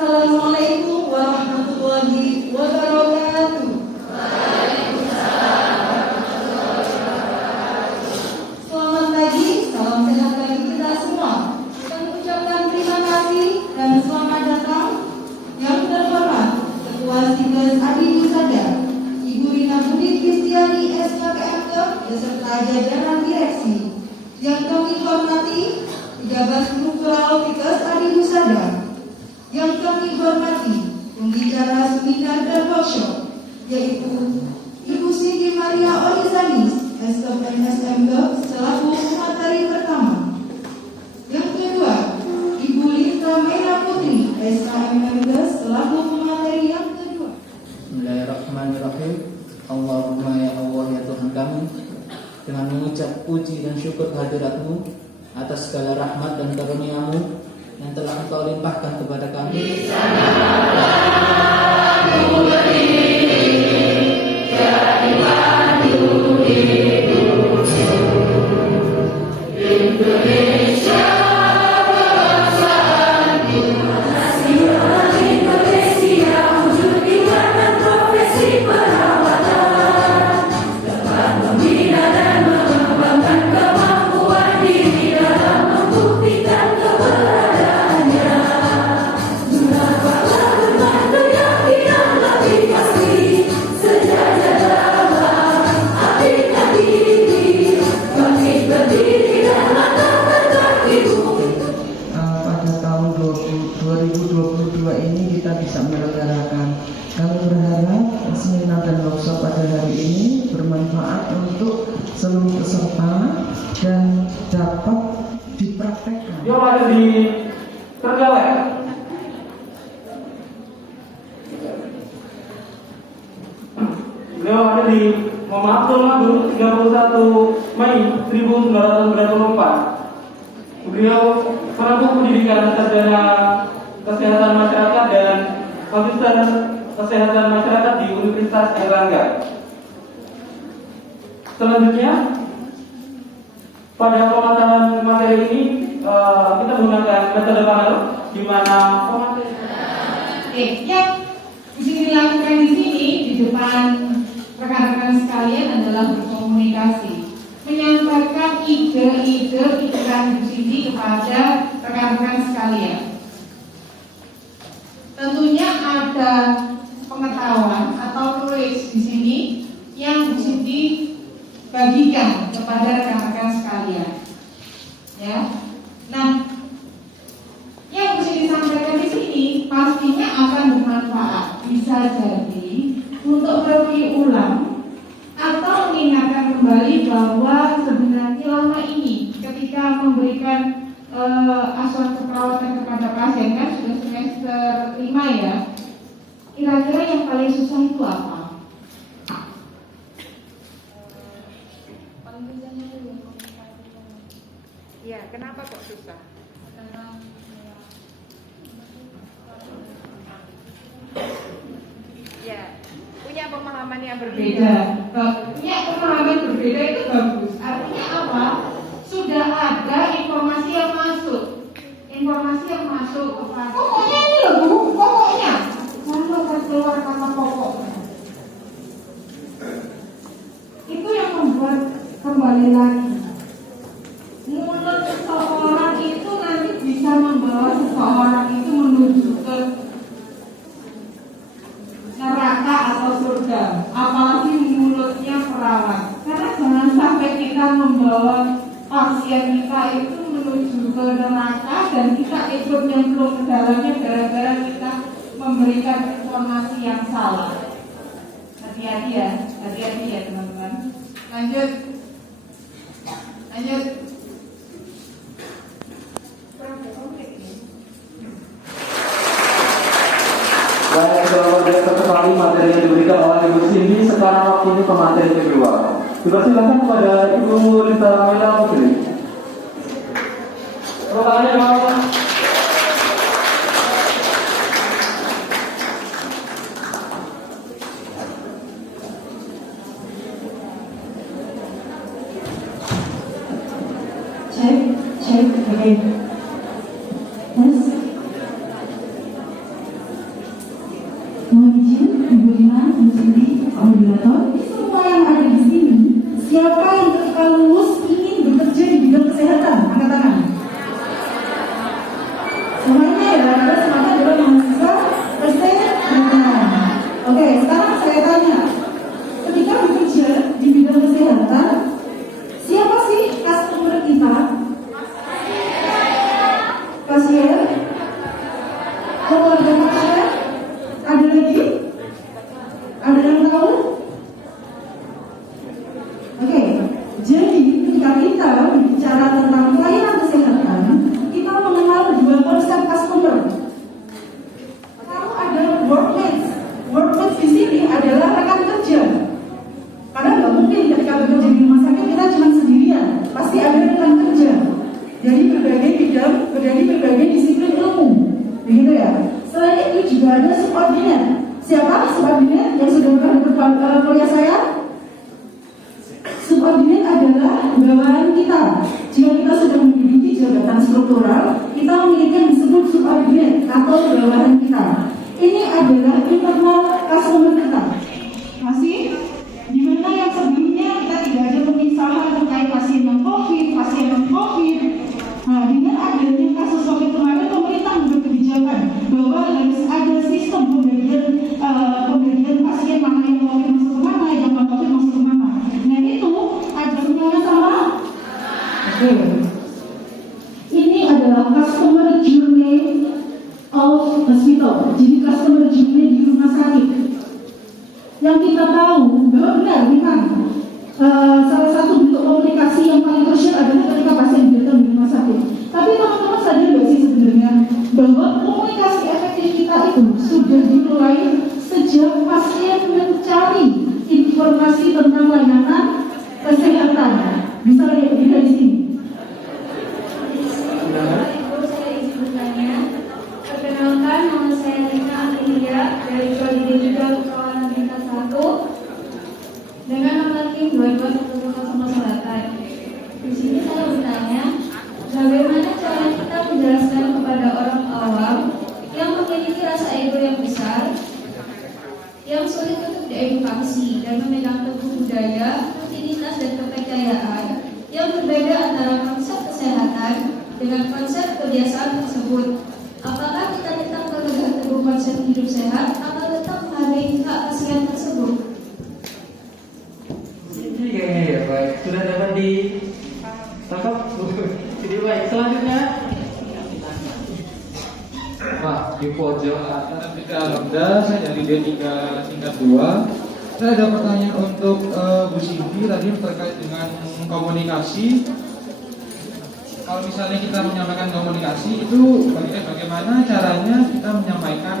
Assalamualaikum warahmatullahi wabarakatuh. Selamat pagi, salam sehat bagi kita semua. Kami ucapkan terima kasih dan selamat datang yang terhormat Ketua Sides Adi Husada, Ibu Rina Budi Kristiani SKPMK beserta jajaran direksi. Yang kami hormati pejabat struktural Sides Adi Husada. Yang kami hormati pembicara seminar dan workshop, yaitu Ibu Siti Maria Olizanis, SKPMSMG selaku pemateri pertama. Yang kedua, Ibu Lita Mena Putri, SKMMG selaku pemateri yang kedua. Bismillahirrahmanirrahim. Allahumma ya Allah ya Tuhan kami, dengan mengucap puji dan syukur kehadirat-Mu atas segala rahmat dan karunia-Mu yang telah Engkau limpahkan kepada kami. Seluruh peserta dan dapat dipraktekkan. Dia ada di Trenggalek. Beliau ada di Mamatul Madu 31 Mei 1994. Beliau penempuh pendidikan sarjana kesehatan masyarakat dan magister kesehatan masyarakat di Universitas Airlangga. Selanjutnya, pada pemaparan materi ini kita menggunakan metode panel, di mana pemateri yang bisa dilakukan di sini di depan rekan-rekan sekalian adalah berkomunikasi, menyampaikan ide-ide pikiran Bu Siti kepada rekan-rekan sekalian. Tentunya ada pengetahuan atau knowledge di sini yang Bu Siti bagikan kepada rekan-rekan sekalian, ya. Nah, yang bisa disampaikan di sini pastinya akan bermanfaat, bisa jadi untuk review ulang atau mengingatkan kembali bahwa sebenarnya lama ini ketika memberikan asuhan keperawatan kepada pasien, kan sudah semester 5 ya. Kira-kira yang paling susah itu apa? Ya, kenapa kok susah? Ya, punya pemahaman yang berbeda. Punya pemahaman berbeda itu bagus. Artinya apa? Sudah ada informasi yang masuk. Informasi yang masuk kepada. Pokoknya ini loh Bu, pokoknya. Lalu akan keluar kata pokoknya. Itu yang membuat kembali lagi. Mulut seseorang itu nanti bisa membawa seseorang itu menuju ke neraka atau surga. Apalagi mulutnya perawat. Karena jangan sampai kita membawa pasien kita itu menuju ke neraka dan kita ikut nyemplung ke dalamnya gara-gara kita memberikan informasi yang salah. Hati-hati ya teman-teman. Lanjut. Baik, luar biasa sekali materi yang diberikan oleh Ibu Cindy. Sekarang waktunya ke materi kedua. Dipersilakan kepada Ibu Lita Mena Putri. Pertanyaannya apa? Cek, oke. Yes. Mohon izin, Ibu Lina, Ibu Cindy, Pak Moderator, semua yang ada di sini, siapa yang ketika lulus ingin bekerja di bidang kesehatan? Angkat tangan. Semuanya ya, ada semuanya adalah mahasiswa kesehatan. Oke, sekarang saya tanya, ketika bekerja di bidang kesehatan, siapa sih customer kita? Pasien? Keluarga pasien? Ada lagi? Ada yang tahu? Oke, jadi ketika kita berbicara tentang pelayanan kesehatan, kita mengenal dua konsep customer. Kalau ada workmates, workmates di sini adalah rekan kerja. Karena nggak mungkin ketika bekerja di rumah sakit kita cuma sendirian, pasti ada rekan kerja dari berbagai bidang, dari berbagai disiplin ilmu, begitu ya. Selain itu juga ada subordinate. Siapa subordinate yang sudah pernah kuliah saya? Subordinate adalah bawahan kita. Jika kita sudah memiliki jabatan struktural, kita memiliki yang disebut subordinate atau bawahan kita. Ini adalah internal customer kita. Masih? Dimana yang sebelumnya kita tidak ada pemisahan terkait pasien yang COVID, pasien yang COVID. Nah, dengan adanya kasus COVID kemarin, pemerintah membuat kebijakan bahwa harus ada sistem pembagian pasien mana yang COVID masuk ke mana, yang non COVID masuk ke mana. Nah itu ada semuanya sama. Oke. Ini adalah customer journey of hospital. Jadi customer journey di rumah sakit. Yang kita tahu bahwa benar memang salah satu bentuk komunikasi yang paling krusial adalah ketika pasien datang di rumah sakit. Tapi teman-teman sadar nggak sih sebenarnya bahwa komunikasi efektif kita itu sudah dimulai sejak pasien mencari informasi tentang layanan kesehatan. Bisa lihat di sini. Perkenalkan, nama saya Rina Amelia dari Prodi juga Kawalan Lintas 1 dengan nomor tim 2210 Selatan. Di sini saya bertanya, bagaimana cara kita menjelaskan kepada orang awam yang memiliki rasa ego yang besar, yang sulit untuk diedukasi dan memegang teguh budaya, rutinitas dan kepercayaan yang berbeda antara konsep kesehatan dengan konsep kebiasaan tersebut. Apakah kita tetap memegang teguh konsep hidup sehat atau tetap menghargai hak pasien tersebut? Ini kayaknya ya, baik. Sudah dapat ditangkap? Jadi baik, selanjutnya Pak, di pojok atas ketika Anda, saya dari D3 tingkat 2. Saya ada pertanyaan untuk Bu Cindy tadi terkait dengan komunikasi. Kalau misalnya kita menyampaikan komunikasi itu bagaimana caranya kita menyampaikan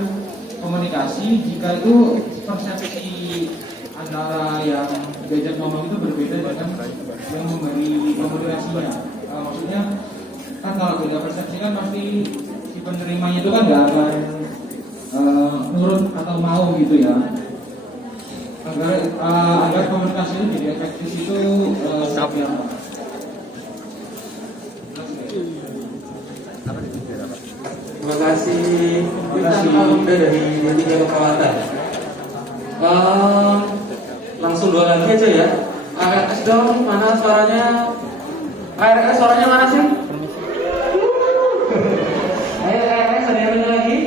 komunikasi jika itu persepsi antara yang diajak ngomong itu berbeda dengan yang memberi komunikasinya. Maksudnya kan kalau beda persepsi kan pasti si penerimanya itu kan nggak akan nurut atau mau gitu ya. Agar komunikasi itu jadi efektif itu seperti apa? Terima kasih dari D3 Keperawatan. Langsung dua lagi aja ya. ARS dong, mana suaranya? ARS suaranya mana sih? Ayo ARS, ada yang lagi?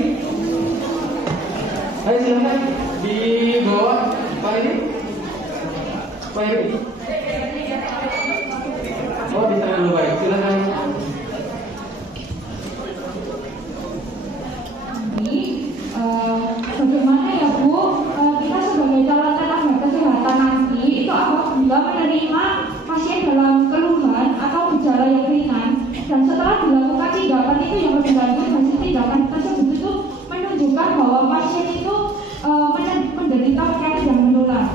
Ayo silakan di bawah Pak ini. Pak ini. Oh, di sana dulu baik. Silakan. Bagaimana ya Bu, kita sebagai calon tenaga kesehatan nanti itu apabila menerima pasien dalam keluhan atau gejala yang ringan dan setelah dilakukan tindakan itu yang lebih lanjut, hasil tindakan tersebut itu menunjukkan bahwa pasien itu menderita penyakit yang menular.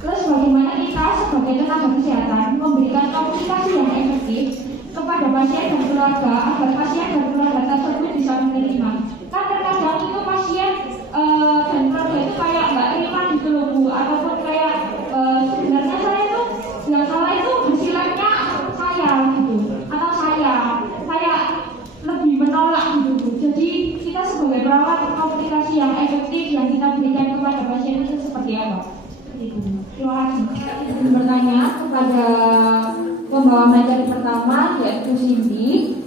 Terus bagaimana kita sebagai tenaga kesehatan memberikan komunikasi yang efektif kepada pasien dan keluarga agar pasien dan keluarga tersebut bisa menerima. Kan terkadang itu pasien dan keluarga itu kayak nggak terima gitu loh Bu, ataupun kayak sebenarnya saya itu yang salah itu hasilnya saya gitu, atau saya lebih menolak gitu Bu. Jadi kita sebagai perawat perawat komunikasi yang efektif yang kita berikan kepada pasien itu seperti apa? Terima kasih. Saya bertanya kepada pembawa materi pertama yaitu Cindy.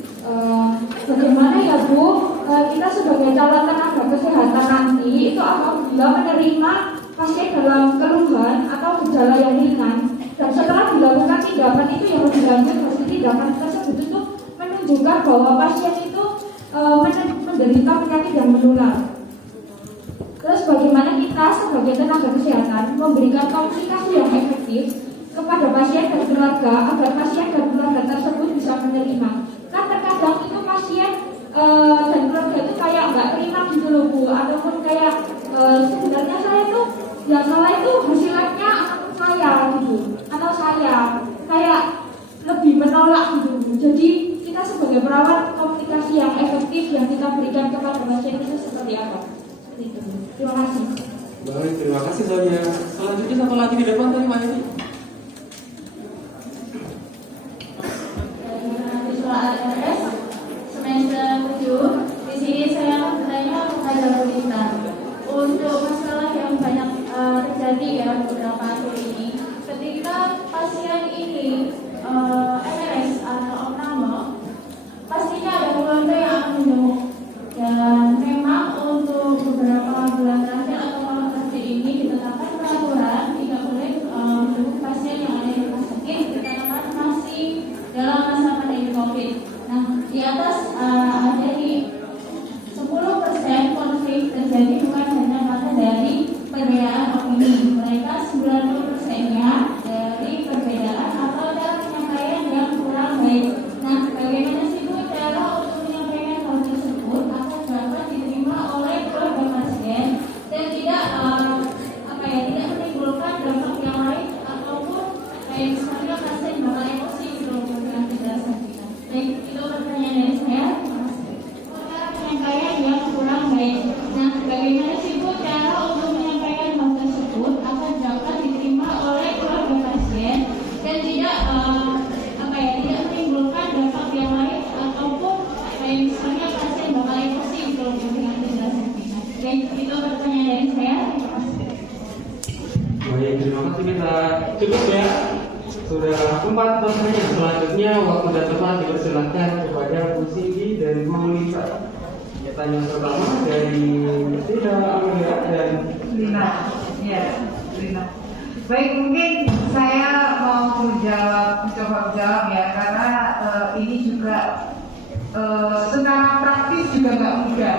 Bagaimana ya Bu, kita sebagai calon tenaga kesehatan nanti itu apabila menerima pasien dalam keluhan atau gejala yang ringan dan setelah dilakukan tindakan itu yang lebih lanjut, hasil tindakan tersebut itu menunjukkan bahwa pasien itu menderita penyakit yang menular. Terus bagaimana kita sebagai tenaga kesehatan memberikan komunikasi yang efektif kepada pasien dan keluarga agar pasien dan keluarga tersebut bisa menerima. Kan terkadang itu pasien dan keluarga itu kayak nggak terima gitu loh Bu, ataupun kayak sebenarnya saya itu yang salah itu hasilnya saya gitu, atau saya kayak lebih menolak gitu Bu. Jadi kita sebagai perawat komunikasi yang efektif yang kita berikan kepada pasien itu seperti apa? Itu. Terima kasih. Baik, terima kasih Zoya. Selanjutnya satu lagi di depan tadi Mbak Edi. Siswa ARS semester 7. Di sini saya bertanya kepada Bu Lita untuk masalah yang banyak terjadi ya beberapa hari ini. Ketika pasien ini ARS atau opname, pastinya ada keluarga yang akan menjenguk. Dan memang untuk beberapa bulan terakhir atau tahun terakhir ini ditetapkan peraturan tidak boleh menjenguk pasien yang ada di rumah sakit dikarenakan masih dalam masa pandemi COVID. Nah, di atas ada di 10% konflik terjadi bukan hanya karena dari perbedaan opini. Mereka 90%-nya dari perbedaan atau dari penyampaian yang kurang baik. Nah, bagaimana sih Bu cara untuk menyampaikan hal tersebut agar dapat diterima oleh keluarga pasien dan tidak tidak menimbulkan dampak yang lain ataupun kayak misalnya pasien bakal emosi gitu dengan penjelasan kita. Baik, itu pertanyaan dari saya. Penyampaian yang kurang baik. Nah, bagaimana sih Bu cara untuk menyampaikan hal tersebut agar dapat diterima oleh keluarga pasien dan tidak tidak menimbulkan dampak yang lain ataupun kayak misalnya pasien bakal emosi gitu dengan penjelasan kita. Baik, itu pertanyaan dari saya. Baik, terima kasih kita. Cukup ya. Sudah 4 pertanyaan. Selanjutnya waktu dan tempat dipersilakan kepada Bu Cindy dan Bu Lisa. Pertanyaan pertama dari Tina, Amelia dan Lina. Ya, Lina. Baik, mungkin saya mau mencoba menjawab ya, karena ini juga secara praktis juga nggak mudah.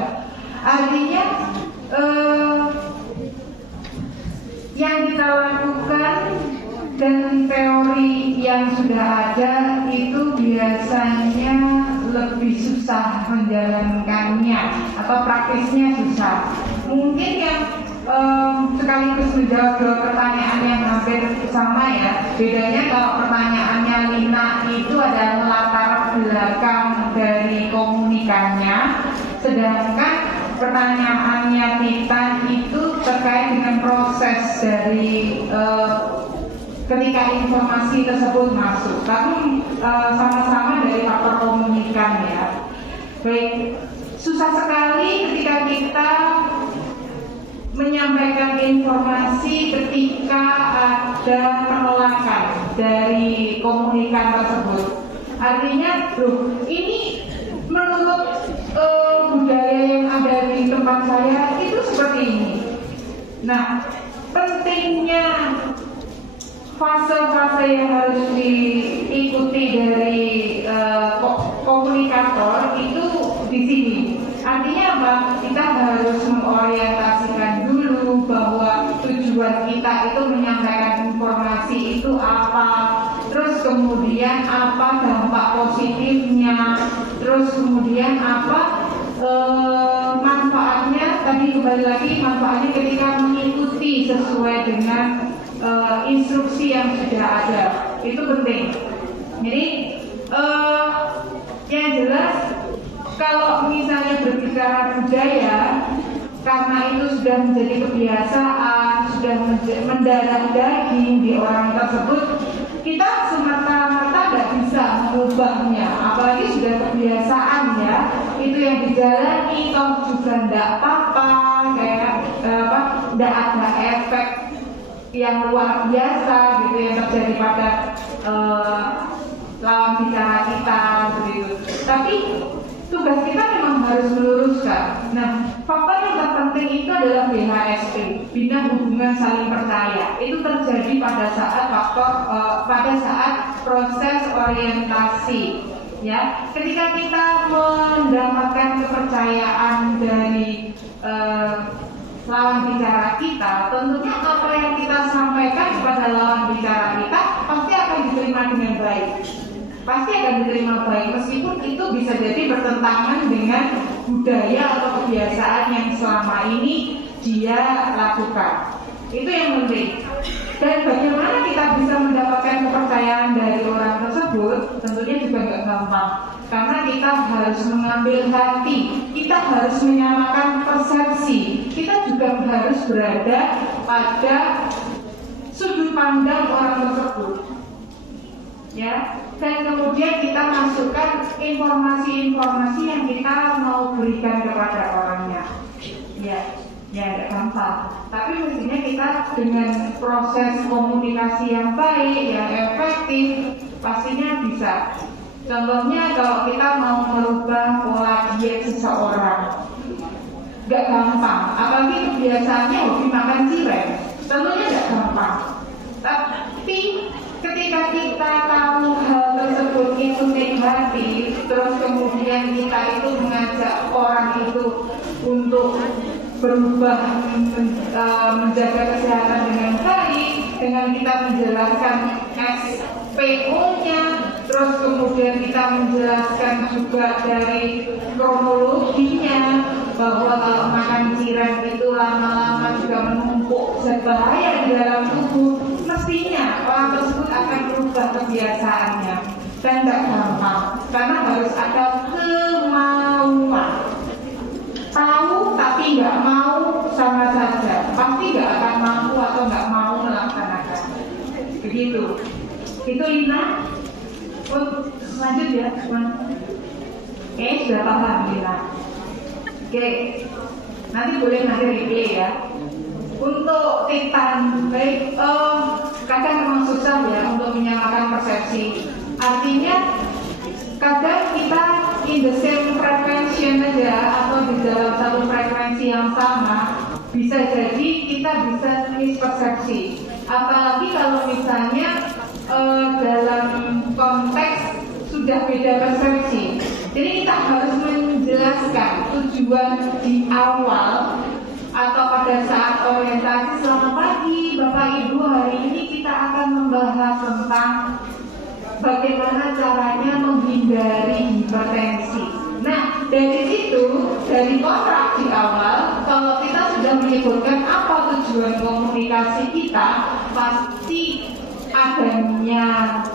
Artinya yang kita lakukan dan teori yang sudah ada itu biasanya lebih susah menjalankannya atau praktisnya susah. Mungkin yang sekaligus menjawab 2 pertanyaan yang hampir sama ya. Bedanya kalau pertanyaannya Lina itu adalah latar belakang dari komunikannya, sedangkan pertanyaannya Titan itu terkait dengan proses dari ketika informasi tersebut masuk. Tapi sama-sama dari faktor komunikan ya. Baik, susah sekali ketika kita menyampaikan informasi ketika ada penolakan dari komunikan tersebut. Artinya, ini menurut budaya yang ada di tempat saya itu seperti ini. Nah, pentingnya fase-fase yang harus diikuti dari komunikator itu di sini. Artinya apa? Kita harus mengorientasikan dulu bahwa tujuan kita itu menyampaikan informasi itu apa, terus kemudian apa dampak positifnya, terus kemudian apa manfaatnya. Tadi kembali lagi manfaatnya ketika mengikuti sesuai dengan instruksi yang sudah ada, itu penting. Jadi yang jelas kalau misalnya berbicara budaya, karena itu sudah menjadi kebiasaan, sudah mendarah daging di orang tersebut, kita semata-mata nggak bisa mengubahnya, apalagi sudah kebiasaan ya, itu yang dijalani ini toh juga nggak apa-apa, kayak nggak ada efek yang luar biasa gitu yang terjadi pada lawan bicara kita gitu. Tapi tugas kita memang harus meluruskan. Nah, faktor yang terpenting itu adalah BHSP, bina hubungan saling percaya. Itu terjadi pada saat pada saat proses orientasi. Ya, ketika kita mendapatkan kepercayaan dari lawan bicara kita, tentunya apa yang kita sampaikan kepada lawan bicara kita pasti akan diterima dengan baik. Pasti akan diterima baik, meskipun itu bisa jadi bertentangan dengan budaya atau kebiasaan yang selama ini dia lakukan. Itu yang penting. Dan bagaimana kita bisa mendapatkan kepercayaan dari orang tersebut, tentunya juga nggak gampang. Karena kita harus mengambil hati, kita harus menyamakan persepsi, kita juga harus berada pada sudut pandang orang tersebut. Ya, dan kemudian kita masukkan informasi-informasi yang kita mau berikan kepada orangnya. Ya, nggak gampang. Tapi mestinya kita dengan proses komunikasi yang baik, yang efektif, pastinya bisa. Contohnya kalau kita mau merubah pola diet seseorang, nggak gampang. Apalagi kebiasaannya hobi makan cireng, tentunya nggak gampang. Tapi ketika kita tahu hal tersebut itu negatif, terus kemudian kita itu mengajak orang itu untuk berubah menjaga kesehatan dengan baik, dengan kita menjelaskan SPO-nya, terus kemudian kita menjelaskan juga dari kronologinya bahwa kalau makan cireng itu lama-lama juga menumpuk zat bahaya di dalam tubuh, mestinya orang tersebut akan berubah kebiasaannya. Dan tidak gampang, karena harus ada kemauan. Tahu tapi nggak mau sama saja, pasti nggak akan mampu atau nggak mau melaksanakan. Begitu. Itu Lina. Lanjut ya, Oke, sudah paham Lina. Oke, nanti boleh replay ya. Untuk Titan, baik, kadang memang susah ya untuk menyamakan persepsi. Artinya kadang kita in the same frequency aja atau di dalam satu frekuensi yang sama, bisa jadi kita bisa mispersepsi. Apalagi kalau misalnya dalam konteks sudah beda persepsi. Jadi kita harus menjelaskan tujuan di awal atau pada saat orientasi. Selamat pagi Bapak Ibu, hari ini kita akan membahas tentang bagaimana caranya menghindari hipertensi. Nah, dari situ, dari kontrak di awal, kalau kita sudah menyebutkan apa tujuan komunikasi kita, pasti adanya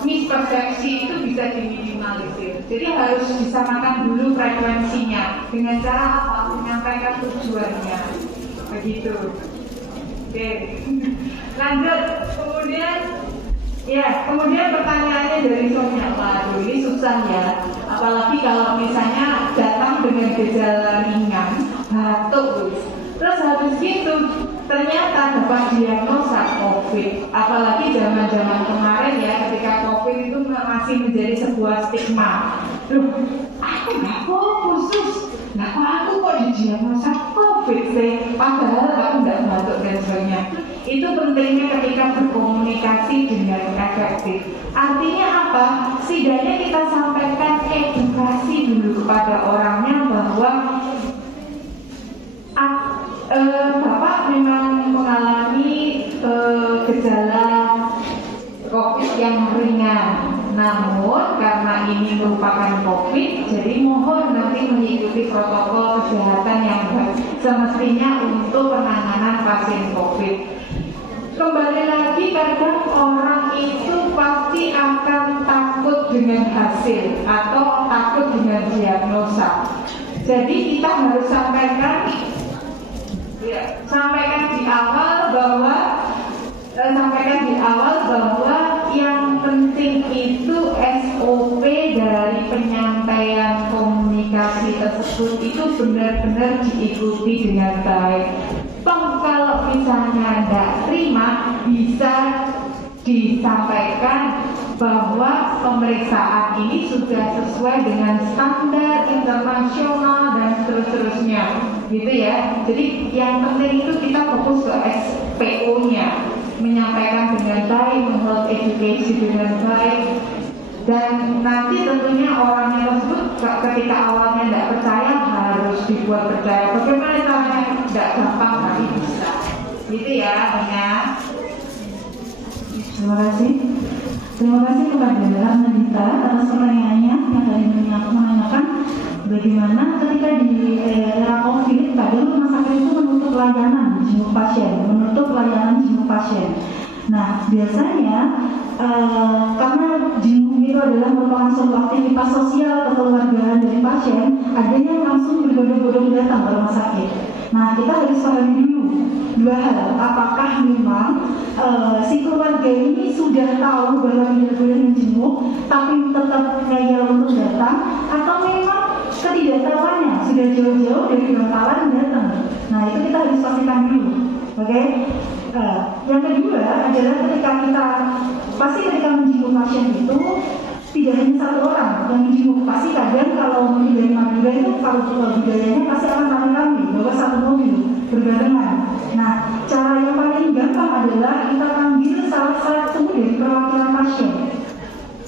mispersepsi itu bisa diminimalisir. Jadi harus disamakan dulu frekuensinya. Dengan cara apa? Menyampaikan tujuannya. Begitu. Oke. Lanjut. Kemudian pertanyaannya dari Sonia. Waduh, ini susah ya. Apalagi kalau misalnya datang dengan gejala ringan, batuk, terus habis itu ternyata dapat diagnosa COVID. Apalagi zaman-zaman kemarin ya, ketika COVID itu masih menjadi sebuah stigma. Loh, aku nggak khusus. Nah, aku kok didiagnosa COVID sih? Padahal aku nggak batuk dan sebagainya. Itu pentingnya ketika berkomunikasi dengan efektif. Artinya apa? Setidaknya kita sampaikan edukasi dulu kepada orangnya bahwa Bapak memang mengalami gejala COVID yang ringan. Namun karena ini merupakan COVID, jadi mohon nanti mengikuti protokol kesehatan yang semestinya untuk penanganan pasien COVID. Kembali lagi, kadang orang itu pasti akan takut dengan hasil atau takut dengan diagnosa. Jadi kita harus sampaikan di awal bahwa yang penting itu SOP dari penyampaian komunikasi tersebut tersebut itu benar-benar diikuti dengan baik. Toh kalau misalnya tidak terima, bisa disampaikan bahwa pemeriksaan ini sudah sesuai dengan standar internasional dan seterusnya, gitu ya. Jadi yang penting itu kita fokus ke SPO-nya, menyampaikan dengan baik, membuat edukasi dengan baik, dan nanti tentunya orangnya tersebut ketika awalnya tidak percaya harus dibuat percaya. Bagaimana caranya? Tidak gampang tapi bisa, gitu ya, banyak. Terima kasih. Terima kasih kepada Anita atas pertanyaannya yang tadi menanyakan bagaimana ketika di era COVID, kadang rumah sakit itu menutup layanan jenguk pasien. Nah, biasanya karena jenguk itu adalah merupakan suatu aktivitas sosial kekeluargaan dari pasien, ada yang langsung berbondong-bondong datang ke rumah sakit. Nah, kita harus pahami dulu dua hal, apakah memang si keluarga ini sudah tahu bahwa tidak boleh menjenguk tapi tetap ngeyel untuk datang, atau memang ketidaktahuannya sudah jauh-jauh dari Bangkalan datang. Nah, itu kita harus pastikan dulu, oke? Yang kedua adalah ketika menjenguk pasien itu tidak hanya satu orang yang menjenguk. Pasti kadang kalau mungkin dari Madura itu kalau budayanya pasti akan rame-rame bawa satu mobil berbarengan. Nah, cara yang paling gampang adalah kita panggil salah satu dari perwakilan pasien.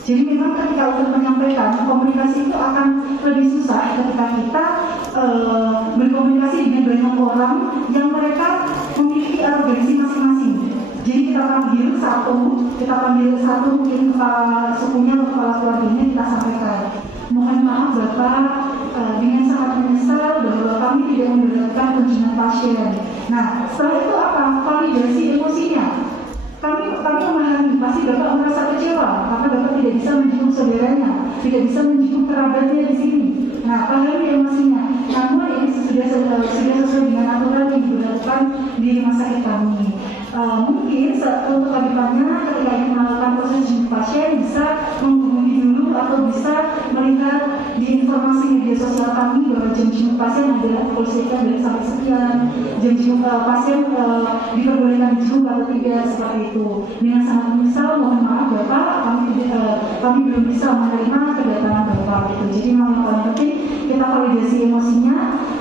Jadi memang ketika untuk menyampaikan komunikasi itu akan lebih susah ketika kita berkomunikasi dengan banyak orang yang mereka memiliki arogansi masing-masing. Jadi kita panggil satu mungkin kepala sukunya atau kepala keluarganya, kita sampaikan, mohon maaf Bapak, dengan sangat menyesal bahwa kami tidak memberatkan kunjungan pasien. Nah, setelah itu apa? Validasi emosinya. Kami memahami, pasti Bapak merasa kecewa karena Bapak tidak bisa menjenguk saudaranya, tidak bisa menjenguk kerabatnya di sini. Nah, pahami emosinya. Namun ini sudah sesuai dengan aturan yang diberlakukan di rumah sakit kami. Mungkin untuk kedepannya ketika ingin melakukan proses jenguk pasien bisa menghubungi dulu atau bisa melihat di informasi media sosial kami bahwa jam jenguk pasien adalah pukul sekian dari sampai sekian, jam jenguk pasien diperbolehkan dijenguk atau tidak, seperti itu. Dengan sangat menyesal, mohon maaf Bapak, kami belum bisa menerima kedatangan Bapak gitu. Jadi yang paling penting kita validasi emosinya,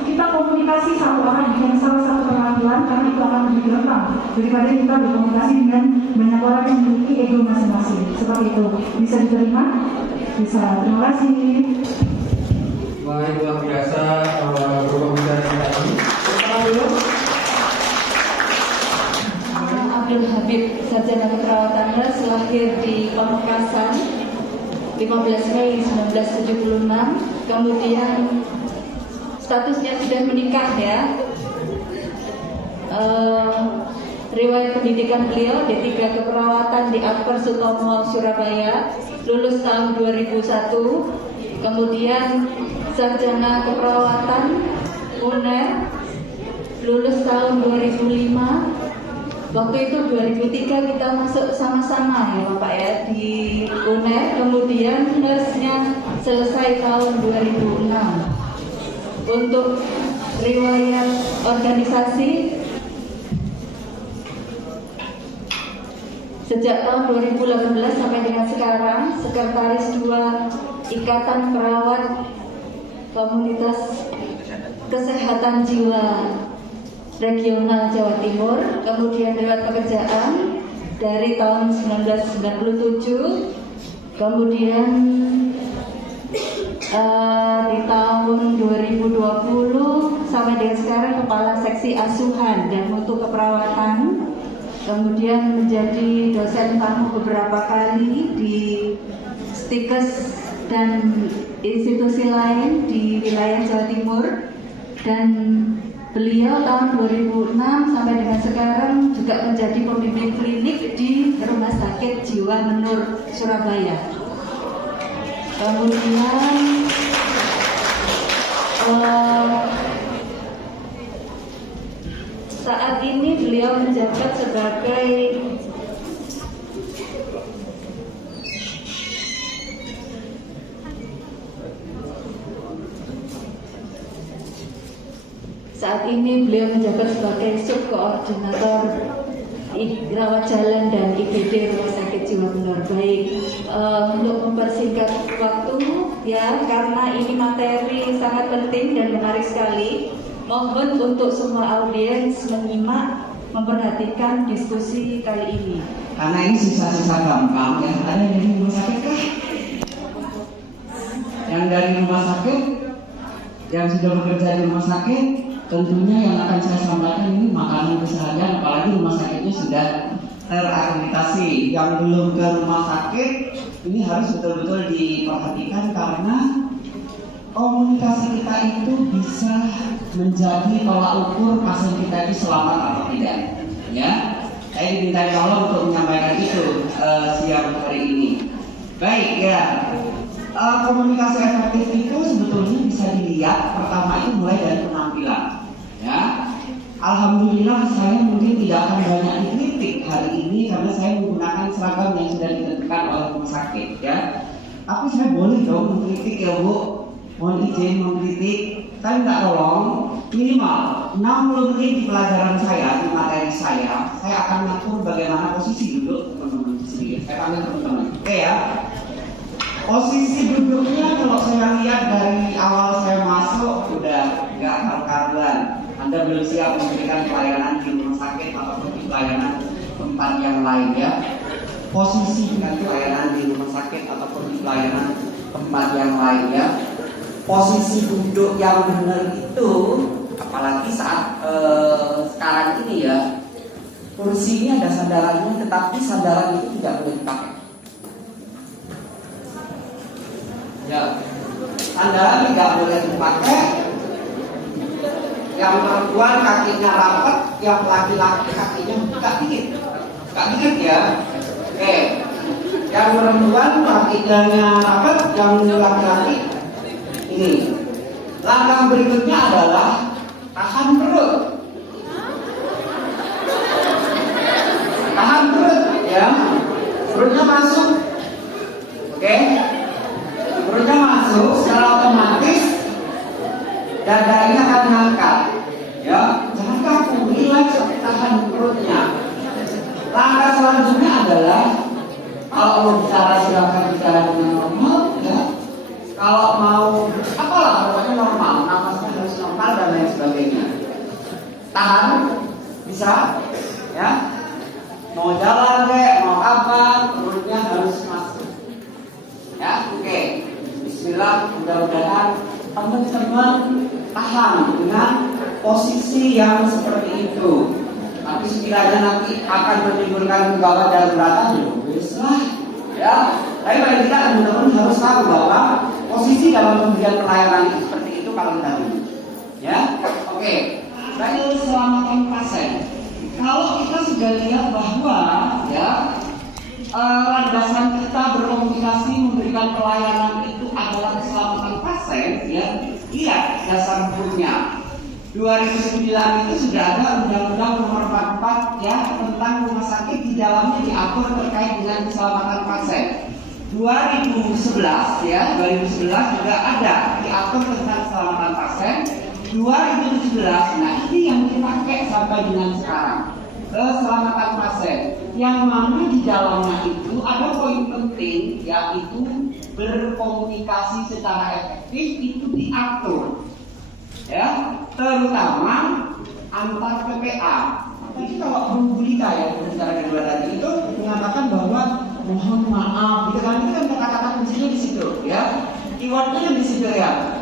kita komunikasi satu arah dengan salah satu perwakilan, karena itu akan lebih gampang daripada kita berkomunikasi dengan banyak orang yang memiliki ego masing-masing. Seperti itu. Bisa diterima? Bisa. Terima kasih. Baik, luar biasa berkomunikasi kita ini. Pertama dulu. Abdul Habib, sarjana keperawatan nurse, lahir di Pamekasan 15 Mei 1976. Kemudian statusnya sudah menikah ya. Riwayat pendidikan beliau D3 keperawatan di Akper Sutomo Surabaya, lulus tahun 2001. Kemudian sarjana keperawatan UNER, lulus tahun 2005. Waktu itu 2003 kita masuk sama-sama ya Bapak ya di UNER. Kemudian nurse-nya selesai tahun 2006. Untuk riwayat organisasi, sejak tahun 2018 sampai dengan sekarang, Sekretaris 2 Ikatan Perawat Komunitas Kesehatan Jiwa Regional Jawa Timur. Kemudian riwayat pekerjaan dari tahun 1997, kemudian di tahun 2020 sampai dengan sekarang Kepala Seksi Asuhan dan Mutu Keperawatan. Kemudian menjadi dosen tamu beberapa kali di Stikes dan institusi lain di wilayah Jawa Timur. Dan beliau tahun 2006 sampai dengan sekarang juga menjadi pembimbing klinik di Rumah Sakit Jiwa Menur Surabaya. Kemudian saat ini beliau menjabat sebagai saat ini beliau menjabat sebagai subkoordinator rawat jalan dan IGD Rumah Sakit Jiwa Benar Baik. Untuk mempersingkat waktu ya, karena ini materi sangat penting dan menarik sekali, mohon untuk semua audiens menyimak, memperhatikan diskusi kali ini. Karena ini sisa-sisa gampang ya. Ada yang dari rumah sakit kah? Yang dari rumah sakit, yang sudah bekerja di rumah sakit, tentunya yang akan saya sampaikan ini makanan keseharian, apalagi rumah sakitnya sudah terakreditasi. Yang belum ke rumah sakit ini harus betul-betul diperhatikan, karena komunikasi kita itu bisa menjadi tolak ukur pasien kita itu selamat atau tidak. Ya, saya diminta Allah untuk menyampaikan itu siang hari ini. Baik ya. Komunikasi efektif itu sebetulnya bisa dilihat pertama itu mulai dari penampilan. Ya, alhamdulillah saya mungkin tidak akan banyak dikritik hari ini karena saya menggunakan seragam yang sudah ditentukan oleh rumah sakit. Ya, tapi saya boleh dong mengkritik ya Bu, mohon izin mengkritik. Tapi minta tolong minimal 60 menit di pelajaran saya, di materi saya akan mengatur bagaimana posisi duduk teman-teman di sini. Saya panggil teman-teman. Oke ya. Posisi duduknya kalau saya lihat dari awal saya masuk udah nggak karu-karuan. Anda belum siap memberikan pelayanan di rumah sakit ataupun di pelayanan tempat yang lain ya. Posisi dengan pelayanan di rumah sakit ataupun di pelayanan tempat yang lain ya. Posisi duduk yang benar itu, apalagi saat sekarang ini ya, kursi ini ada sandarannya, tetapi sandaran itu tidak boleh dipakai. Ya, sandaran tidak boleh dipakai. Yang perempuan kakinya rapat, yang laki-laki kakinya buka dikit ya. Oke, yang perempuan kakinya rapat, yang laki-laki ini. Langkah berikutnya adalah tahan perut. Tahan perut ya. Perutnya masuk. Oke. Perutnya masuk, secara otomatis dada ini akan diangkat. Ya, jangan kaku, relax, tahan perutnya. Langkah selanjutnya adalah kalau mau bicara silakan bicara dengan normal ya. Kalau mau apalah pokoknya normal, nafasnya harus normal dan lain sebagainya. Tahan, bisa ya. Mau jalan kek, mau apa, perutnya harus masuk. Ya, oke. Bismillah, mudah-mudahan teman-teman tahan dengan posisi yang seperti itu. Tapi sekiranya nanti akan menimbulkan gawat daruratan, ya. Tapi paling tidak teman-teman harus tahu bahwa posisi dalam pemberian pelayanan itu seperti itu kalau dahulu. Ya, oke. Baik, selamatkan pasien. Kalau kita sudah lihat bahwa ya landasan kita berkomunikasi memberikan pelayanan itu adalah keselamatan pasien, ya. Lihat dasar hukumnya. 2009 itu sudah ada Undang-Undang Nomor 44 ya tentang rumah sakit, di dalamnya diatur terkait dengan keselamatan pasien. 2011 ya, 2011 juga ada diatur tentang keselamatan pasien. 2017, nah ini yang dipakai sampai dengan sekarang, keselamatan pasien, yang mana di dalamnya itu ada poin penting, yaitu berkomunikasi secara efektif itu diatur, ya, terutama antar PPA. Jadi kalau Bu Lika ya, secara kedua tadi itu mengatakan bahwa mohon maaf, gitu kan, itu kan kata-kata kuncinya di situ, ya, keywordnya di situ ya.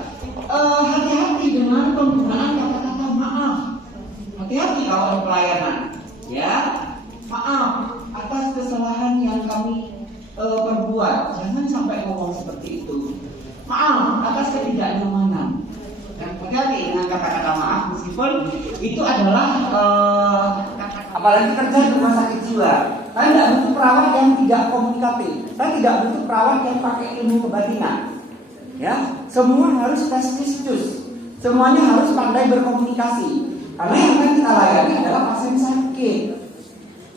Hati-hati dengan penggunaan kata-kata maaf. Hati-hati kalau ada pelayanan, ya. Maaf atas kesalahan yang kami perbuat. Jangan sampai ngomong seperti itu. Maaf atas ketidaknyamanan. Dan hati-hati dengan kata-kata maaf, meskipun itu adalah apalagi kerja di rumah sakit jiwa. Saya tidak butuh perawat yang tidak komunikatif. Saya tidak butuh perawat yang pakai ilmu kebatinan. Ya, semua harus prestisius, semuanya harus pandai berkomunikasi. Karena yang akan kita layani adalah pasien sakit.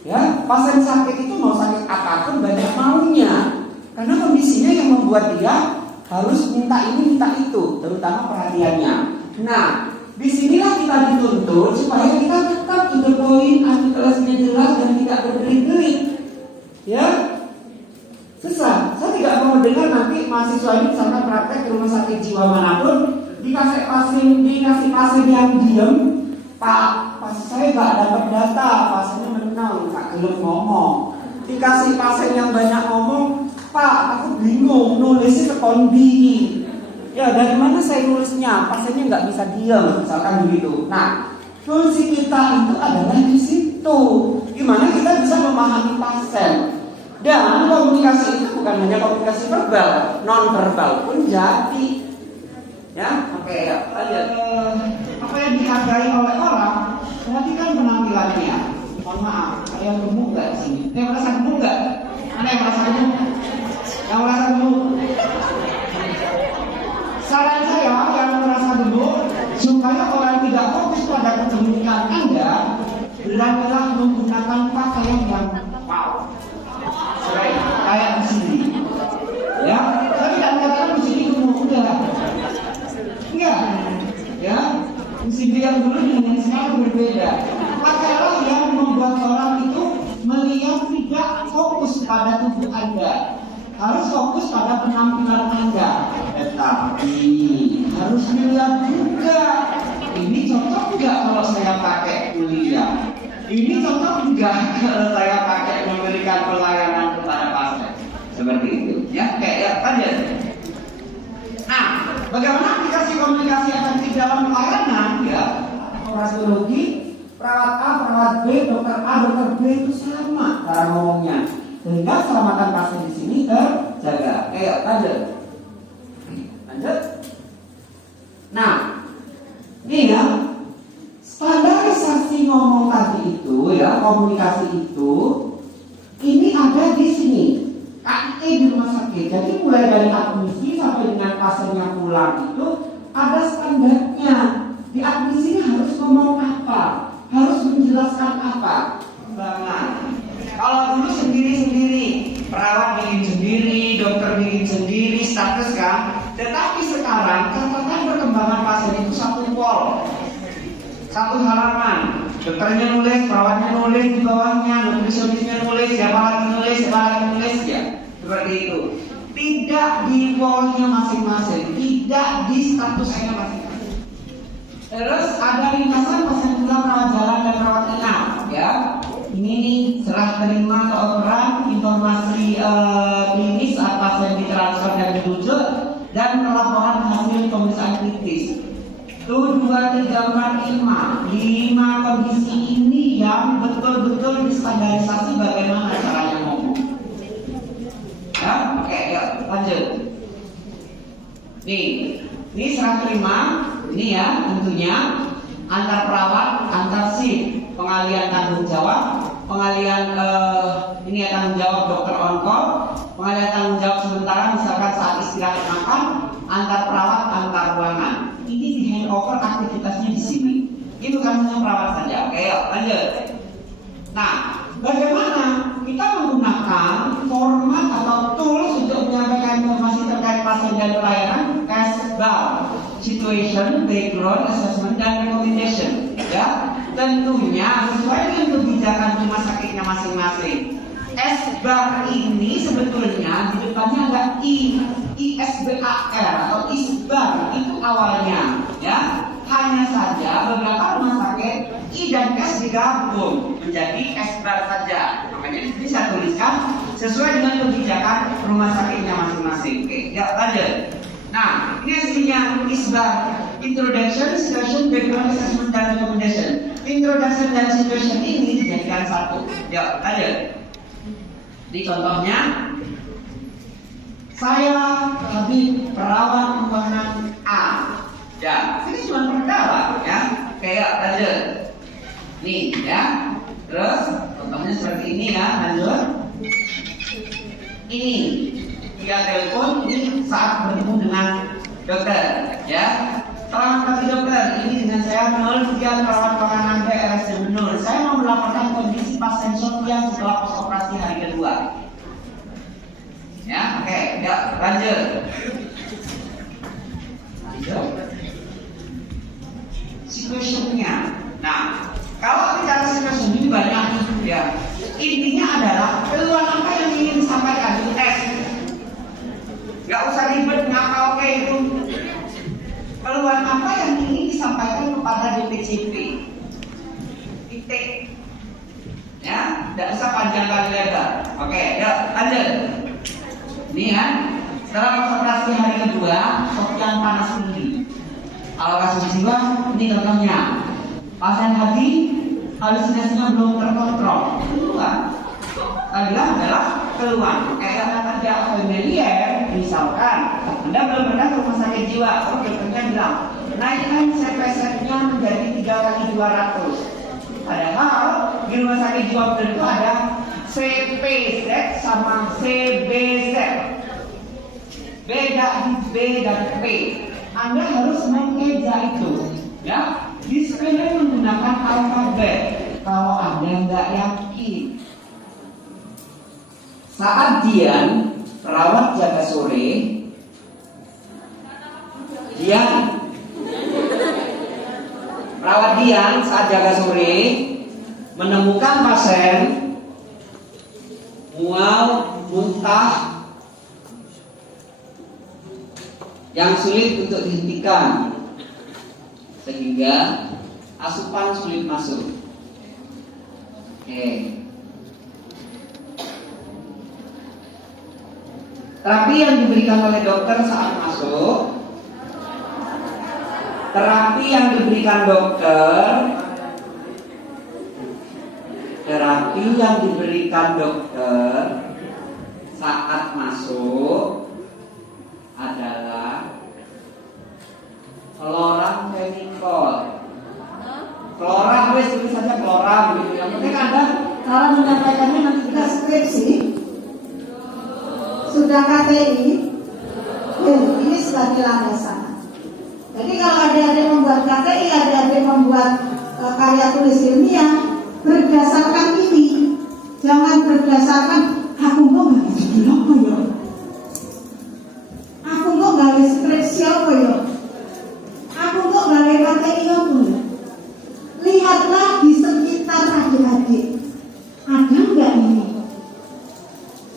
Ya, pasien sakit itu mau sakit apapun banyak maunya. Karena kondisinya yang membuat dia harus minta ini minta itu, terutama perhatiannya. Nah, disinilah kita dituntut supaya kita tetap to the point, artikulasinya jelas dan tidak berbelit-belit. Ya, susah. Saya tidak mau dengar nanti mahasiswa ini misalkan praktek ke rumah sakit jiwa manapun dikasih pasien yang diam, Pak, pasien saya nggak dapat data, pasiennya menang, nggak gelap ngomong. Dikasih pasien yang banyak ngomong, Pak, aku bingung nulisnya sekondi. Ya, dari mana saya nulisnya? Pasiennya nggak bisa diam, misalkan begitu. Nah, fungsi kita itu adalah di situ. Gimana kita bisa memahami pasien? Dan komunikasi itu bukan hanya komunikasi verbal, non verbal pun jadi. Ya, oke, ya. Lanjut. Apa yang dihargai oleh orang, perhatikan penampilannya. Mohon maaf, ada yang gemuk nggak di sini? Ada yang merasa gemuk nggak? Ada yang merasa gemuk? Yang merasa gemuk? Saran saya yang merasa gemuk, supaya orang tidak fokus pada kegemukan Anda, beranilah menggunakan pakaian yang wow, kayak di sini. Ya, saya tidak mengatakan di sini gemuk, enggak, ya. Musim yang dulu dengan yang sekarang berbeda. Pakailah yang membuat orang itu melihat tidak fokus pada tubuh Anda, harus fokus pada penampilan Anda. Tetapi harus melihat juga, ini cocok nggak kalau saya pakai kuliah? Ini cocok nggak kalau saya pakai memberikan pelayanan kepada pasien? Seperti itu, ya, kayak lanjut. Nah, bagaimana aplikasi komunikasi efektif dalam pelayanan? Ya, orasiologi, perawat A, perawat B, dokter A, dokter B itu sama cara ngomongnya, sehingga keselamatan pasien di sini terjaga. Lanjut. Nah, ini ya, standarisasi ngomong tadi itu ya, komunikasi itu, ini ada di sini. KIE di rumah sakit. Jadi mulai dari admisi sampai dengan pasiennya pulang itu ada standarnya. Di admisi ini harus ngomong apa, harus menjelaskan apa. Banget. Kalau dulu sendiri-sendiri, perawat bikin sendiri, dokter bikin sendiri, status kan. Tetapi sekarang catatan perkembangan pasien itu satu wall, satu halaman. Dokternya nulis, perawatnya nulis di bawahnya, nutrisionisnya nulis, siapa lagi nulis ya. Seperti itu. Tidak di wallnya masing-masing, tidak di statusnya masing-masing. Terus ada ringkasan pasien pulang, rawat jalan dan rawat inap, ya. Ini nih serah terima keoperan, informasi klinis saat pasien ditransfer dan dirujuk, dan pelaporan hasil pemeriksaan kritis. 1, 2, 3, 4, 5 kondisi ini yang betul-betul distandarisasi bagaimana caranya ngomong. Ya, oke, ya, lanjut. Nih, ini serah terima, ini ya tentunya antar perawat, antar shift, pengalian tanggung jawab, pengalian ini ya tanggung jawab dokter on call, pengalian tanggung jawab sementara misalkan saat istirahat makan, antar perawat, antar ruangan. Ini di handover aktivitasnya di sini. Itu kan hanya perawat saja. Oke, yuk, lanjut. Nah, bagaimana kita menggunakan format atau tools untuk menyampaikan informasi terkait pasien dan pelayanan? SBAR, Situation, Background, Assessment, dan Recommendation. Ya, tentunya sesuai dengan kebijakan rumah sakitnya masing-masing. SBAR ini sebetulnya di depannya ada ISBAR atau ISBAR itu awalnya, ya. Hanya saja beberapa rumah sakit I dan S digabung menjadi SBAR saja. Makanya di sini saya tuliskan sesuai dengan kebijakan rumah sakitnya masing-masing. Oke, ya lanjut. Nah, ini hasilnya ISBAR, Introduction, Situation, Background, Assessment, dan Recommendation. Introduction dan Situation ini dijadikan satu. Ya lanjut. Ini contohnya, saya lebih perawat ruangan A. Ya, ini cuma perawat ya. Kayak lanjut. Nih ya. Terus contohnya seperti ini ya. Lanjut. Ini via telepon, ini saat bertemu dengan dokter. Ya. Selamat pagi dokter. Ini dengan saya Nur, via perawat ruangan B RSCM Nur. Saya mau melaporkan kondisi pasien Sofian setelah pos operasi hari kedua. Ya, oke, ya, lanjut. tidak usah panjang kali lebar. Oke, yuk lanjut. Ini ya, setelah konsultasi hari kedua, stok yang panas tinggi. Kalau kasus jiwa, ini contohnya. Pasien hati, halusinasinya belum terkontrol. Keluar. Yang bilang adalah keluar. Kayak dia familiar, misalkan Anda belum pernah ke rumah sakit jiwa, dokternya bilang naikkan CPZ-nya menjadi 3x200. Padahal di rumah sakit jiwa itu ada CPZ sama CBZ. Beda B dan P. Anda harus mengeja itu, ya. Disclaimer menggunakan alfabet. Kalau Anda nggak yakin, saat Dian perawat jaga sore, perawat Dian saat jaga sore menemukan pasien mual, muntah yang sulit untuk dihentikan sehingga asupan sulit masuk. Oke. Terapi yang diberikan oleh dokter saat masuk, terapi yang diberikan dokter saat masuk adalah chloramphenicol. Kloram, wes tulis saja kloram gitu. Yang penting Anda cara menyampaikannya nanti kita skripsi. Sudah KTI, ini sebagai landasan. Jadi kalau adik-adik membuat KTI, adik-adik membuat karya tulis ilmiah, berdasarkan ini, jangan berdasarkan aku mau nggak judul apa ya, aku mau nggak skripsi apa ya, aku mau nggak KTI apa ya. Lihatlah di sekitar adik-adik, ada nggak ini?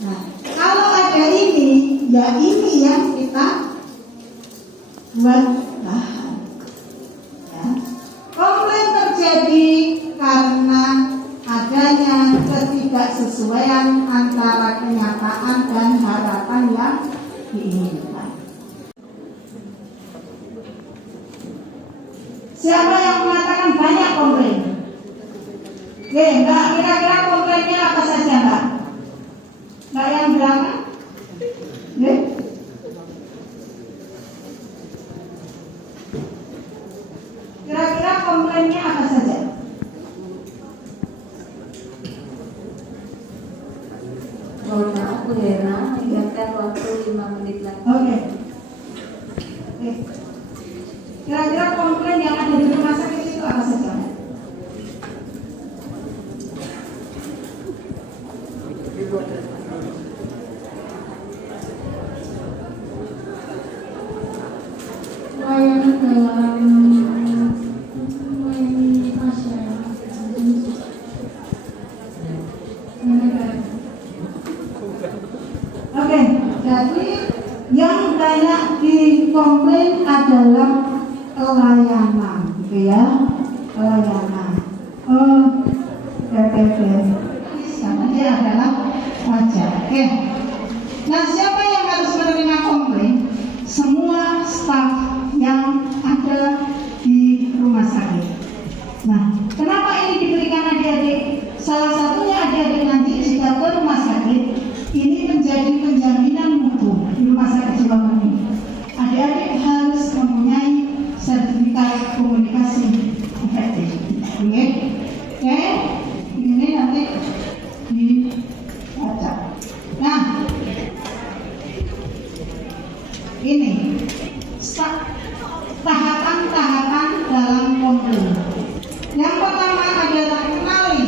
Nah, kalau ada ini, ya ini yang kita buat bahan. Ya. Komplain terjadi karena adanya ketidaksesuaian antara kenyataan dan harapan yang diinginkan. Siapa yang mengatakan banyak komplain? Oke, Mbak, kira-kira komplainnya apa saja, Mbak? Mbak yang belakang? Kira-kira komplainnya apa saja? Mohon maaf Bu Hera, meninggalkan waktu 5 menit lagi. Oke. Kira-kira komplain yang ada di rumah sakit itu apa saja? Layanan dalam melayani pasien. Oke, jadi yang banyak dikomplain adalah pelayanan, gitu ya, pelayanan. Karena dia adalah wajah. Oke. Nah, siapa yang harus menerima komplain? Semua staf yang ada di rumah sakit. Nah, kenapa ini diberikan adik-adik? Salah satunya adik-adik nanti jika ke rumah sakit, ini menjadi penjaminan mutu di rumah sakit jiwa ini. Adik-adik harus mempunyai sertifikat komunikasi efektif. Oke? Oke? Ini nanti dibaca. Nah, ini tahapan-tahapan dalam komplain. Yang pertama adalah kenali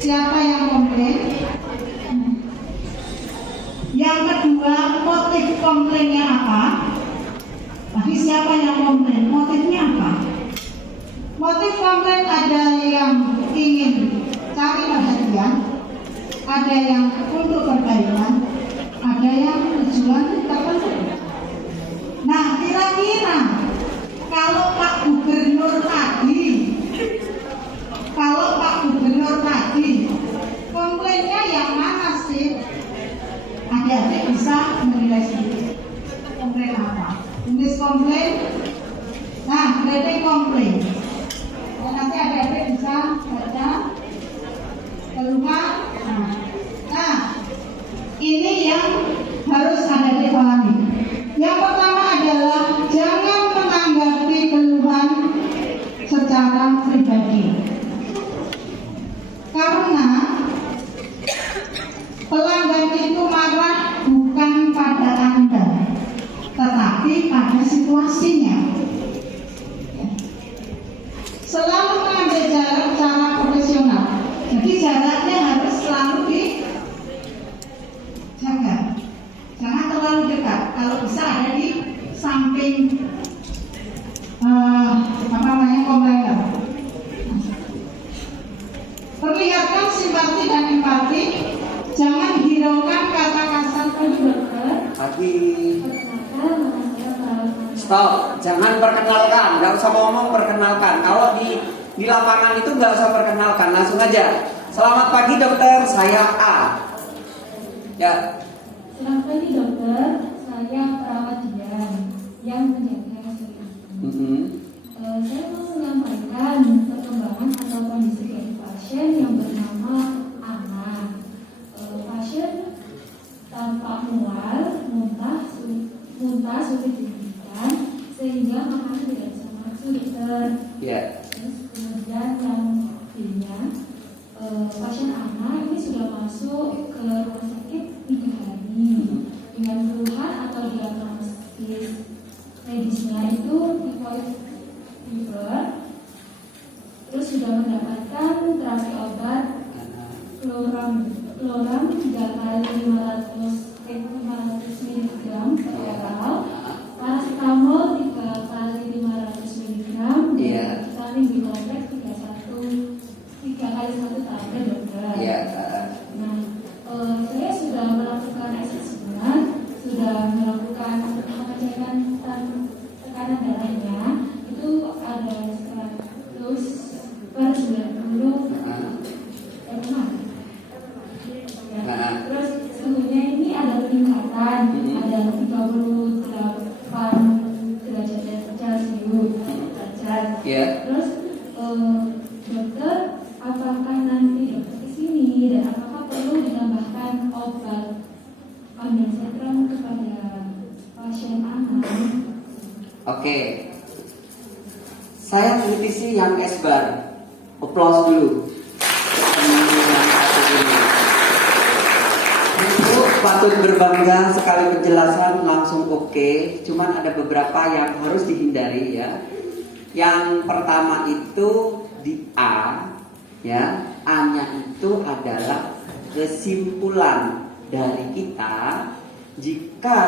siapa yang komplain. Yang kedua, motif komplainnya apa? Tadi siapa yang komplain? Motifnya apa? Motif komplain ada yang ingin cari perhatian, ada yang untuk perbaikan, ada yang tujuan tertentu. Nah, kira-kira kalau Pak Gubernur tadi komplain komplain. Nah, rating komplain. Nanti adik-adik bisa baca keluhan. Nah, ini yang harus adik-adik pahami. Yang pertama adalah jangan menanggapi keluhan secara pribadi. Karena pelanggan itu marah bukan pada Anda, tetapi pada situasinya. Selalu mengambil jarak secara profesional. Jadi jaraknya harus selalu dijaga. Jangan terlalu dekat. Kalau bisa ada di samping komplainer. Perlihatkan simpati dan empati. Jangan hiraukan kata kasar dan dokter. Stop, jangan perkenalkan, nggak usah ngomong perkenalkan. Kalau di lapangan itu nggak usah perkenalkan, langsung aja. Selamat pagi dokter, saya A. Ya. Selamat pagi dokter, saya perawat Dian yang menjaga ini. Saya mau menyampaikan perkembangan atau kondisi dari pasien yang bernama Ana. Pasien tampak mual, muntah, sulit dihidupkan, sehingga makan tidak bisa masuk dokter. Terus kemudian yang B-nya, pasien Ana ini sudah masuk ke rumah sakit 3 hari dengan keluhan atau diagnosis medisnya itu tifoid fever, terus sudah mendapatkan terapi obat kloram 3 kali 500 mg per oral, paracetamol 3 kali 500 mg, vitamin B-kompleks 3 kali 1 tablet dokter. Nah, saya sudah melakukan assessment, sudah melakukan pengecekan tekanan darahnya, itu ada 100 per 90 terus suhunya ini ada peningkatan, ada 38 derajat Celcius. Terus dokter, apakah nanti dokter kesini dan apakah perlu ditambahkan obat ondansetron kepada pasien anak? Oke. Saya kritisi yang S-bar. Applause dulu. Itu patut berbangga sekali, penjelasan langsung oke. Cuman ada beberapa yang harus dihindari ya. Yang pertama itu di A, ya, A-nya itu adalah kesimpulan dari kita jika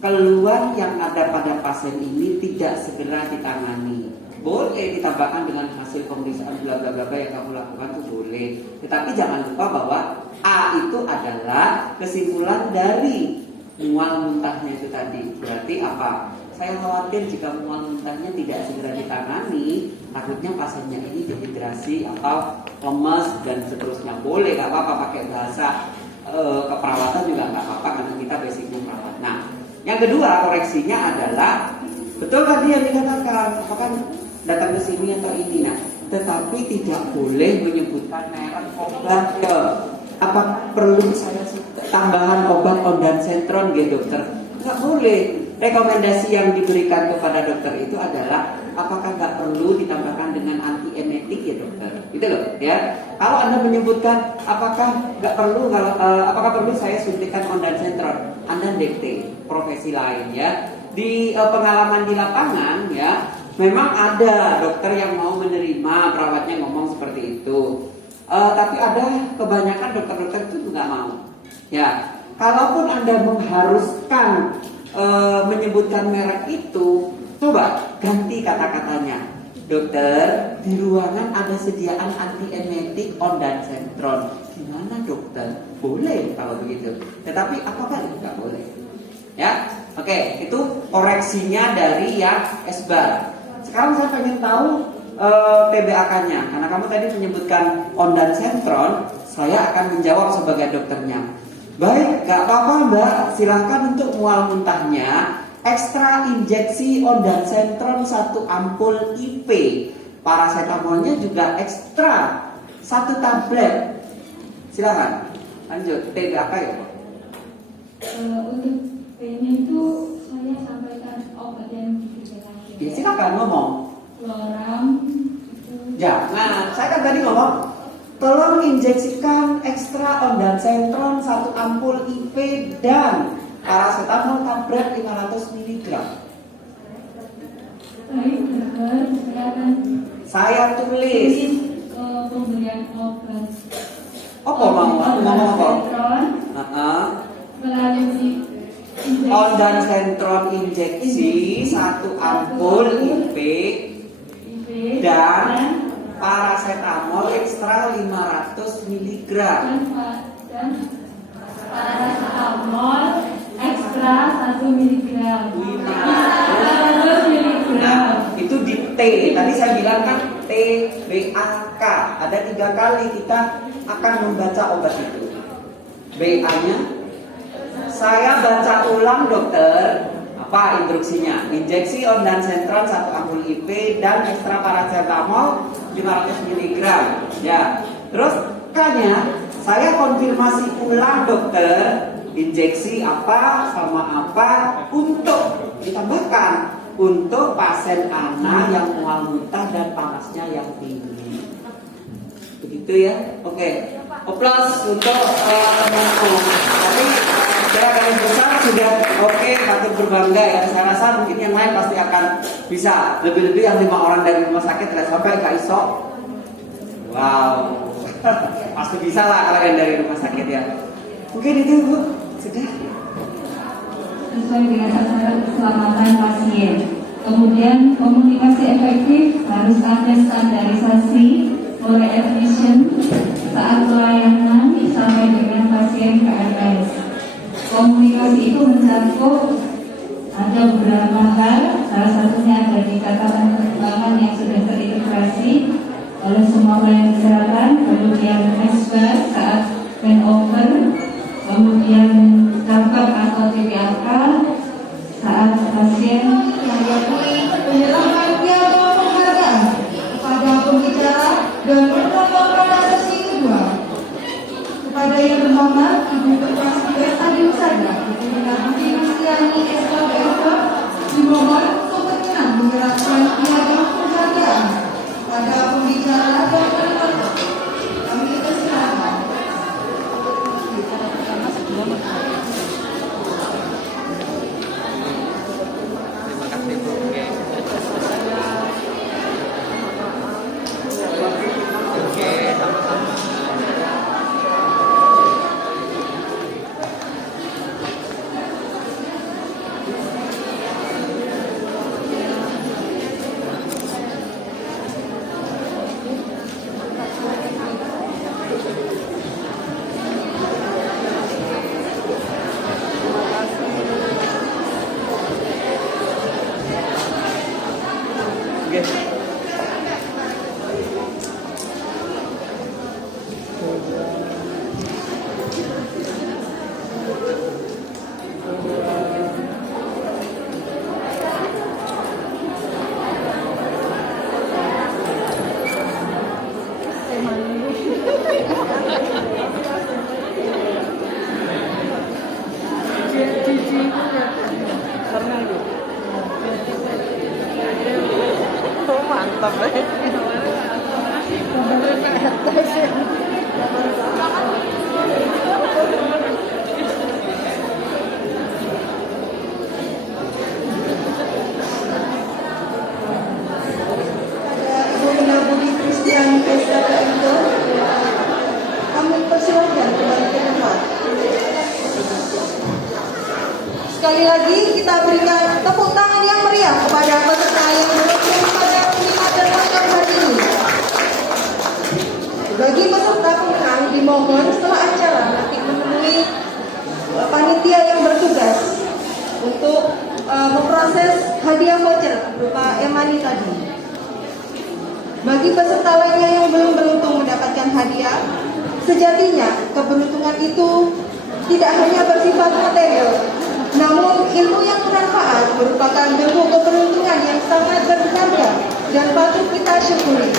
keluhan yang ada pada pasien ini tidak segera ditangani. Boleh ditambahkan dengan hasil pemeriksaan bla bla bla yang kamu lakukan, itu boleh. Tetapi jangan lupa bahwa A itu adalah kesimpulan dari mual muntahnya itu tadi. Berarti apa? Saya khawatir jika mual muntahnya tidak segera ditangani, takutnya pasiennya ini dehidrasi atau lemas dan seterusnya. Boleh, nggak apa-apa pakai bahasa keperawatan juga nggak apa-apa karena kita basicnya perawat. Nah, yang kedua koreksinya adalah betul tadi yang dikatakan, apakah datang ke sini atau ini, nah, tetapi tidak boleh menyebutkan merek obat ya. Apa perlu saya tambahan obat ondansetron ya dokter? Nggak boleh. Rekomendasi yang diberikan kepada dokter itu adalah apakah nggak perlu ditambahkan dengan antiemetik ya dokter? Gitu loh ya. Kalau Anda menyebutkan apakah nggak perlu, apakah perlu saya suntikan ondansetron, Anda dikte profesi lain ya. Di pengalaman di lapangan ya, memang ada dokter yang mau menerima perawatnya ngomong seperti itu. Tapi ada kebanyakan dokter-dokter itu nggak mau. Ya, kalaupun Anda mengharuskan menyebutkan merek itu, coba ganti kata-katanya. Dokter, di ruangan ada sediaan antiemetik ondansetron. Gimana dokter? Boleh kalau begitu. Tetapi apakah itu nggak boleh? Ya, oke, itu koreksinya dari yang S-bar. Sekarang saya pengen tahu TBAK-nya. Karena kamu tadi menyebutkan ondansetron, saya akan menjawab sebagai dokternya. Baik, gak apa-apa mbak, silahkan untuk mual muntahnya ekstra injeksi ondansetron 1 ampul IP. Paracetamolnya juga ekstra 1 tablet. Silakan lanjut. TBAK ya Pak. Untuk B-nya itu saya sampaikan obat yang dijelaskan. Ya, silakan ngomong. Loram. Ya, nah saya kan tadi ngomong, tolong injeksikan ekstra ondansetron 1 ampul IP dan paracetamol tablet 500 mg. Baik, dokter, silakan. Saya tulis. Pemberian obat. Apa mau? Ngomong apa? Melalui ondansetron injeksi 1 ampul IP dan paracetamol ekstra 500 mg. dan paracetamol ekstra 1 mg. 500 mg. Nah, itu di T. Tadi saya bilang kan TBAK. Ada 3 kali kita akan membaca obat itu. BA-nya saya baca ulang dokter. Apa instruksinya? Injeksi ondansetron 1 ampul IP dan ekstra paracetamol 500 mg. Ya. Terus K-nya saya konfirmasi ulang dokter. Injeksi apa sama apa untuk ditambahkan untuk pasien anak yang mual muntah dan panasnya yang tinggi. Begitu ya? Oke. Oplas untuk temanku. Tapi secara garis besar sudah oke, patut berbangga ya. Saya rasa mungkin yang lain pasti akan bisa. Lebih-lebih yang 5 orang dari rumah sakit tidak sampai Kak Iso. Wow. Pasti bisa lah kalau yang dari rumah sakit ya. Mungkin itu Bu. Sudah. Sesuai dengan sasaran keselamatan pasien. Kemudian komunikasi efektif harus ada standarisasi mulai efisien saat pelayanan sampai dengan pasien KRS. Komunikasi itu mencakup ada beberapa hal, salah satunya ada di catatan perkembangan yang sudah terintegrasi oleh semua pelayanan kesehatan, kemudian SBAR saat handover, kemudian dampak atau TBAK saat pasien menyerahkan piagam penghargaan kepada pembicara dan menerangkan sesi kedua. Kepada yang terhormat Ibu Ketua Tugas Adi Usada, dengan Budi Kristiani SKBSK, dimohon untuk berkenan menyerahkan piagam penghargaan pada pembicara dan penerangkan. Kami persilakan. Mantap ya. Budi Kristiani SKBSK, kami persilakan kembali ke tempat. Sekali lagi kita berikan tepuk tangan yang meriah kepada peserta yang beruntung pada penikmat dan makan hari ini. Bagi peserta pemenang dimohon setelah acara nanti menemui panitia yang bertugas untuk memproses hadiah voucher berupa e-money tadi. Bagi peserta lainnya yang belum beruntung mendapatkan hadiah, sejatinya keberuntungan itu tidak hanya bersifat material, Namun ilmu yang bermanfaat merupakan bentuk keberuntungan yang sangat berharga dan patut kita syukuri.